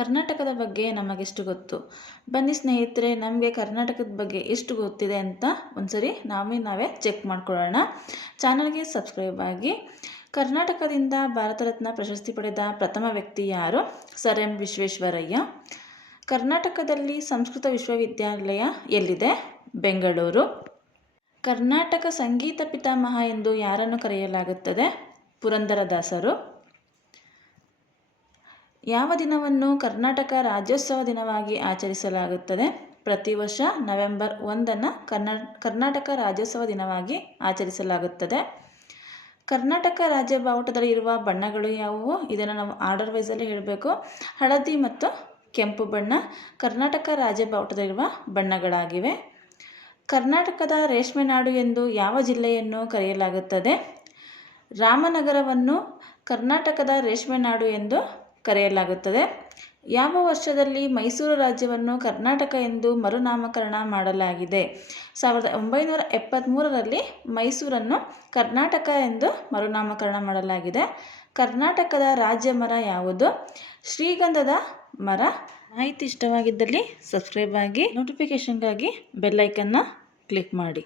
ಕರ್ನಾಟಕದ ಬಗ್ಗೆ ನಮಗೆಷ್ಟು ಗೊತ್ತು? ಬನ್ನಿ ಸ್ನೇಹಿತರೆ, ನಮಗೆ ಕರ್ನಾಟಕದ ಬಗ್ಗೆ ಎಷ್ಟು ಗೊತ್ತಿದೆ ಅಂತ ಒಂದ್ಸರಿ ನಾವೇ ಚೆಕ್ ಮಾಡ್ಕೊಳ್ಳೋಣ. ಚಾನಲ್ಗೆ ಸಬ್ಸ್ಕ್ರೈಬ್ ಆಗಿ. ಕರ್ನಾಟಕದಿಂದ ಭಾರತ ರತ್ನ ಪ್ರಶಸ್ತಿ ಪಡೆದ ಪ್ರಥಮ ವ್ಯಕ್ತಿ ಯಾರು? Sir M Visvesvaraya. ಕರ್ನಾಟಕದಲ್ಲಿ ಸಂಸ್ಕೃತ ವಿಶ್ವವಿದ್ಯಾಲಯ ಎಲ್ಲಿದೆ? ಬೆಂಗಳೂರು. ಕರ್ನಾಟಕ ಸಂಗೀತ ಪಿತಾಮಹ ಎಂದು ಯಾರನ್ನು ಕರೆಯಲಾಗುತ್ತದೆ? ಪುರಂದರದಾಸರು. ಯಾವ ದಿನವನ್ನು ಕರ್ನಾಟಕ ರಾಜ್ಯೋತ್ಸವ ದಿನವಾಗಿ ಆಚರಿಸಲಾಗುತ್ತದೆ? ಪ್ರತಿ ವರ್ಷ ನವೆಂಬರ್ 1 ಕರ್ನಾಟಕ ರಾಜ್ಯೋತ್ಸವ ದಿನವಾಗಿ ಆಚರಿಸಲಾಗುತ್ತದೆ. ಕರ್ನಾಟಕ ರಾಜ್ಯ ಬಾವುಟದಲ್ಲಿರುವ ಬಣ್ಣಗಳು ಯಾವುವು? ಇದನ್ನು ನಾವು ಆರ್ಡರ್ ವೈಸಲ್ಲಿ ಹೇಳಬೇಕು. ಹಳದಿ ಮತ್ತು ಕೆಂಪು ಬಣ್ಣ ಕರ್ನಾಟಕ ರಾಜ್ಯ ಬಾವುಟದಲ್ಲಿರುವ ಬಣ್ಣಗಳಾಗಿವೆ. ಕರ್ನಾಟಕದ ರೇಷ್ಮೆ ನಾಡು ಎಂದು ಯಾವ ಜಿಲ್ಲೆಯನ್ನು ಕರೆಯಲಾಗುತ್ತದೆ? ರಾಮನಗರವನ್ನು ಕರ್ನಾಟಕದ ರೇಷ್ಮೆ ನಾಡು ಎಂದು ಕರೆಯಲಾಗುತ್ತದೆ. ಯಾವ ವರ್ಷದಲ್ಲಿ ಮೈಸೂರು ರಾಜ್ಯವನ್ನು ಕರ್ನಾಟಕ ಎಂದು ಮರುನಾಮಕರಣ ಮಾಡಲಾಗಿದೆ? 1973ರಲ್ಲಿ ಮೈಸೂರನ್ನು ಕರ್ನಾಟಕ ಎಂದು ಮರುನಾಮಕರಣ ಮಾಡಲಾಗಿದೆ. ಕರ್ನಾಟಕದ ರಾಜ್ಯ ಮರ ಯಾವುದು? ಶ್ರೀಗಂಧದ ಮರ. ಮಾಹಿತಿ ಇಷ್ಟವಾಗಿದ್ದಲ್ಲಿ ಸಬ್ಸ್ಕ್ರೈಬ್ ಆಗಿ, ನೋಟಿಫಿಕೇಷನ್ಗಾಗಿ ಬೆಲ್ ಐಕನ್ನ ಕ್ಲಿಕ್ ಮಾಡಿ.